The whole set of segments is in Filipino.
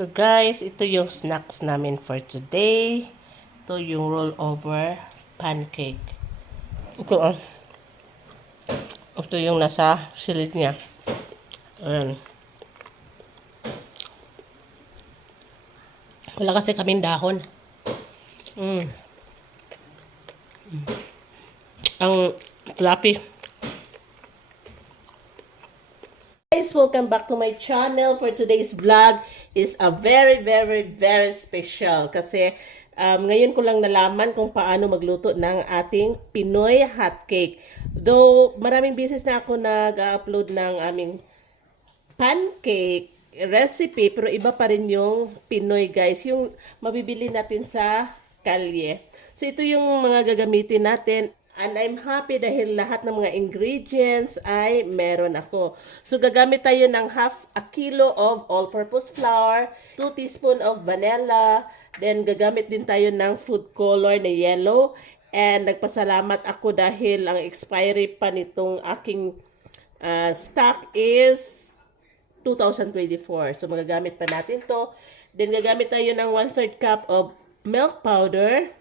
So guys, ito yung snacks namin for today. Ito yung rollover pancake. Ito yung nasa silid niya. Ayan. Wala kasi kaming dahon. Mm. Ang fluffy. Guys, welcome back to my channel. For today's vlog is a very special kasi ngayon ko lang nalaman kung paano magluto ng ating Pinoy hotcake. Though maraming beses na ako nag-upload ng aming pancake recipe, pero iba pa rin yung Pinoy, guys, yung mabibili natin sa kalye. So ito yung mga gagamitin natin. And I'm happy dahil lahat ng mga ingredients ay meron ako. So gagamit tayo ng half a kilo of all-purpose flour, 2 teaspoon of vanilla, then gagamit din tayo ng food color na yellow. And nagpasalamat ako dahil ang expiry pa nitong aking stock is 2024. So magagamit pa natin to. Then gagamit tayo ng 1/3 cup of milk powder.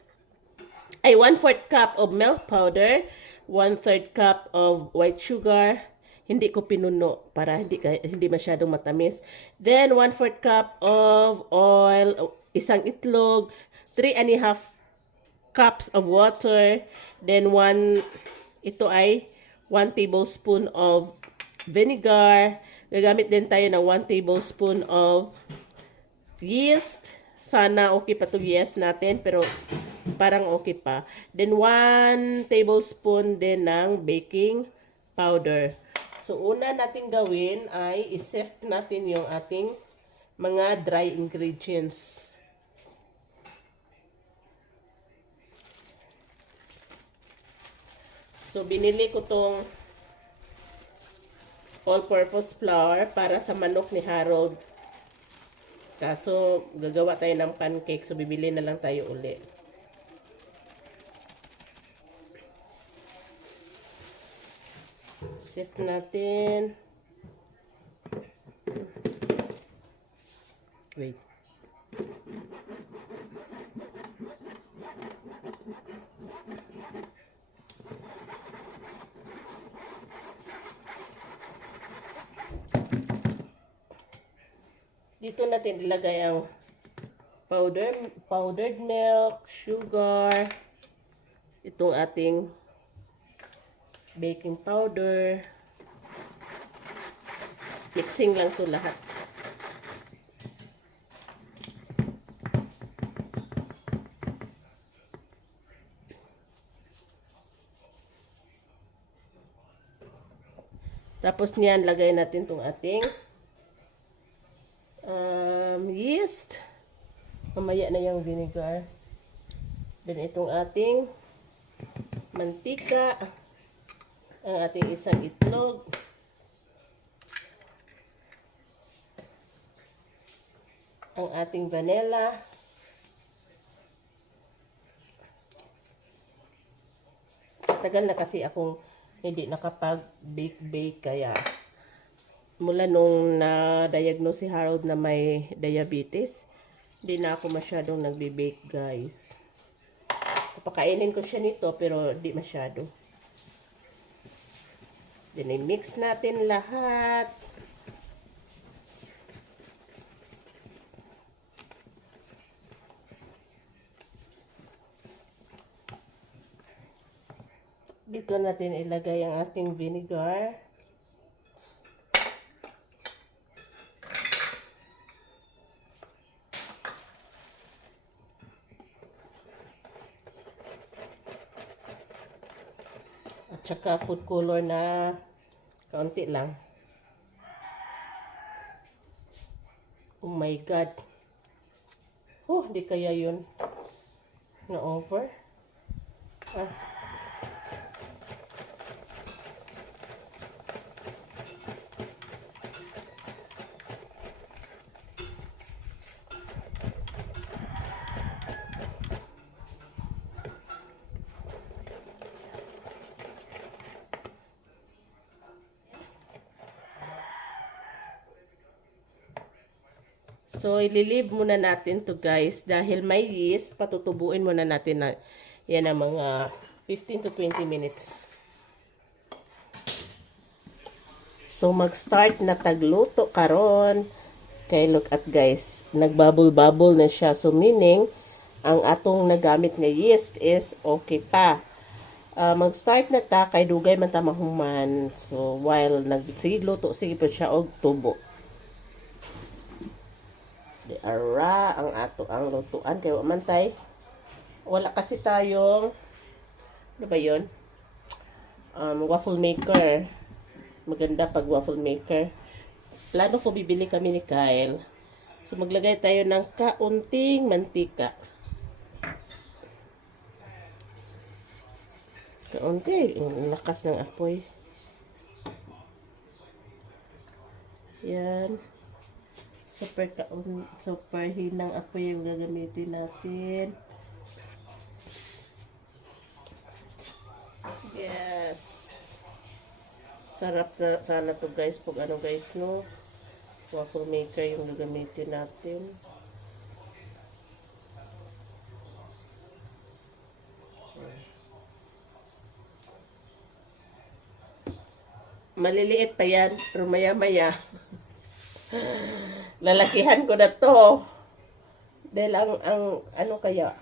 1/4 cup of milk powder, 1/3 cup of white sugar. Hindi ko pinuno para hindi masyadong matamis. Then 1/4 cup of oil, isang itlog, 3.5 cups of water, then ito ay 1 tablespoon of vinegar. Gagamit din tayo ng 1 tablespoon of yeast. Sana okay pa itong yeast natin, pero parang okay pa. Then 1 tablespoon din ng baking powder. So una natin gawin ay i-sift natin yung ating mga dry ingredients. So binili ko tong all-purpose flour para sa manok ni Harold. Kaso gagawa tayo ng pancake, so bibili na lang tayo uli. Sift natin. Wait. Dito natin ilagay ang powdered milk, sugar, itong ating baking powder. Mixing lang to lahat. Tapos niyan, lagay natin tong ating yeast. Mamaya na yung vinegar. Then itong ating mantika, ang ating isang itlog, ang ating vanilla, tagal na kasi akong hindi nakapag-bake kaya mula nung na-diagnose si Harold na may diabetes, hindi na ako masyadong nagbe-bake, guys. Papakainin ko siya nito pero di masyado. Then i-mix natin lahat. Dito natin ilagay ang ating vinegar. At saka food color na kaunti lang. Oh my God. Oh, di kaya yun na over. So, ililive muna natin to guys. Dahil may yeast, patutubuin muna natin na yan ang mga 15 to 20 minutes. So, mag-start na tagluto karon. Kay look at guys, nagbubble-bubble na siya. So, meaning, ang atong nagamit nga yeast is okay pa. Mag-start na ta, kay dugay man ta mahuman. So, while sige luto, sige pa siya og tubo. Di ara ang ato ang lutuan kay man tay wala kasi tayong ano ba yun? Waffle maker. Maganda pag waffle maker. Plano ko bibili kami ni Kyle. So maglagay tayo ng kaunting mantika. Kaunti, ang lakas ng apoy. Yan. Super hinang apoy yung gagamitin natin. Yes. Sarap na sana to guys. Pag ano guys no. Waffle maker yung gagamitin natin. Maliliit pa yan. Pero maya maya. Lalakihan ko na to. Dahil ang ano kaya?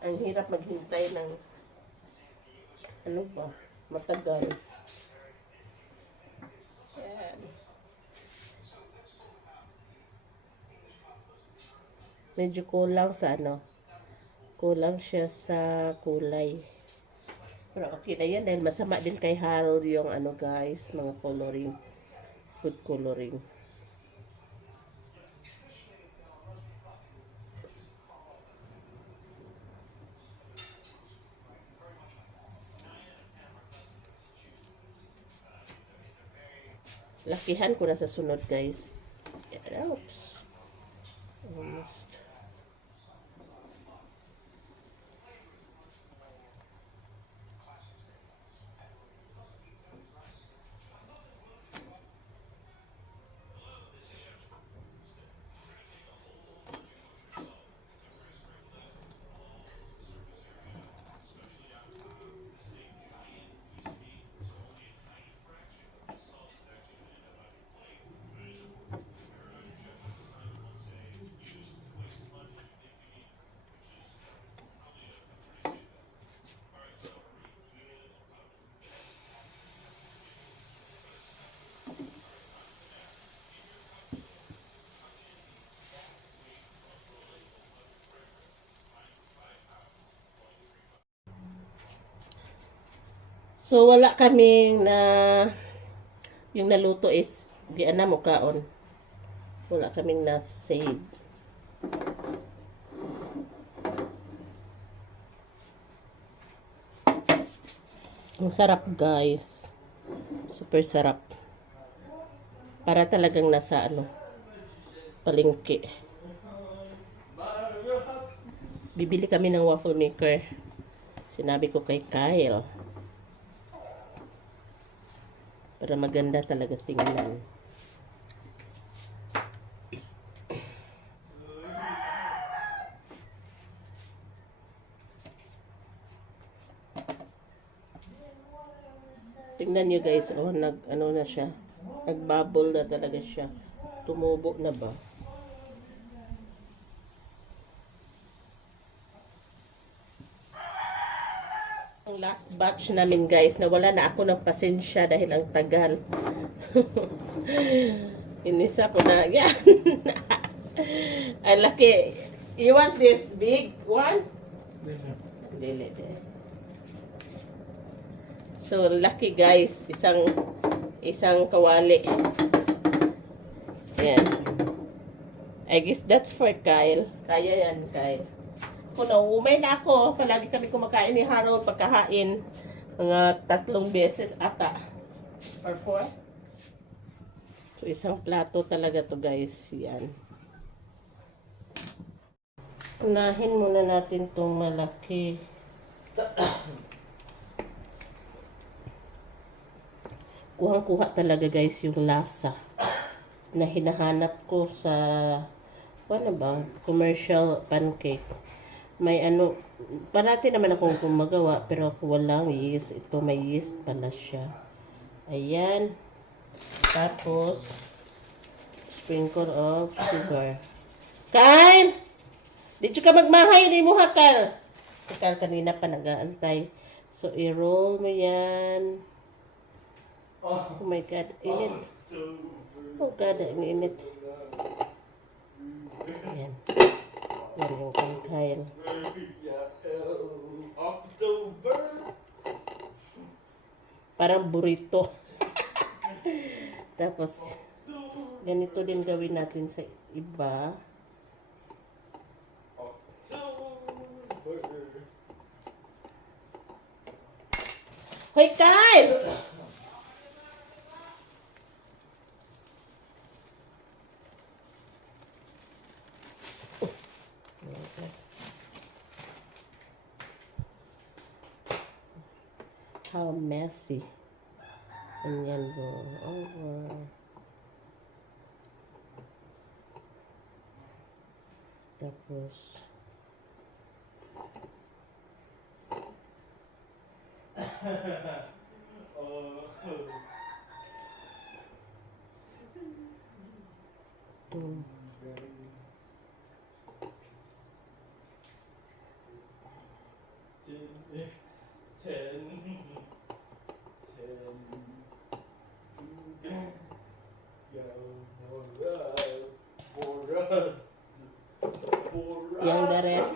Ang hirap maghintay ng ano ba? Matagal. Ayan. Medyo kulang sa ano. Kulang siya sa kulay. Pero okay na yan dahil masama din kay Harold yung ano guys, mga coloring. Food coloring. Lakihan ko na sa sunod guys. Oops. Almost. So, wala kaming na yung naluto is di na mo kaon. Wala kaming na save. Ang sarap guys. Super sarap. Para talagang nasa ano, palengke. Bibili kami ng waffle maker. Sinabi ko kay Kyle. Para maganda talaga tingnan. Tingnan nyo guys, oh, ano na siya. Nag-bubble na talaga siya. Tumubo na ba? Ang last batch namin guys, nawala na ako ng pasensya dahil ang tagal. Inisa ko na. Yan. Ang laki. You want this big one? Dili. So, laki guys. Isang kawali. Yan. I guess that's for Kyle. Kaya yan, Kyle. Kung nauumay na ako, palagi kami kumakain ni Harold pagkahain. Mga 3 beses ata. Or 4. So, isang plato talaga to guys. Yan. Unahin muna natin tong malaki. Kuhang-kuha talaga guys yung lasa. na hinahanap ko sa ano ba, commercial pancake. May ano, parati naman akong gumagawa pero ako walang yeast. Ito may yeast pala siya. Ayan. Tapos, sprinkle of sugar. Kyle! Dito ka magmahay, di mo hakal. Si Kyle kanina pa nag-aantay. So, i-roll mo yan. Oh my God, init. Oh God, ang init. Ayan. Yan yung kay Kyle. Parang burrito. Tapos, ganito din gawin natin sa iba. Hoy, Kyle! How messy. And yan roll over. Tapos, yung the rest,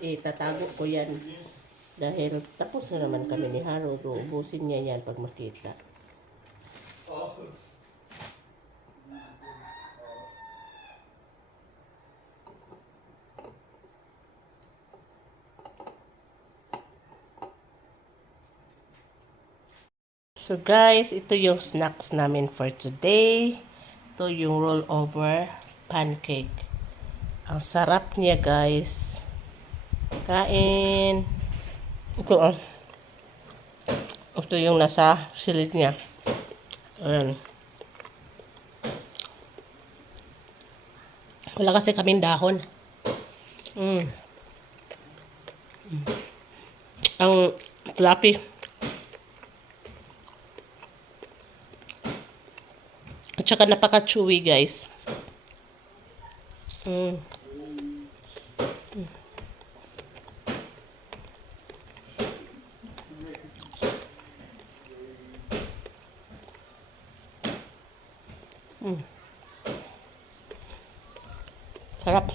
itatago ko yan. Dahil tapos na naman kami ni Harold. Ubusin niya yan pag makita. So guys, ito yung snacks namin for today. Ito yung rollover pancake. Ang sarap niya guys. Kain. Ito, ito yung nasa silid niya. Ayan. Wala kasi kaming dahon. Ang fluffy. At saka napaka-chewy guys. Sarap.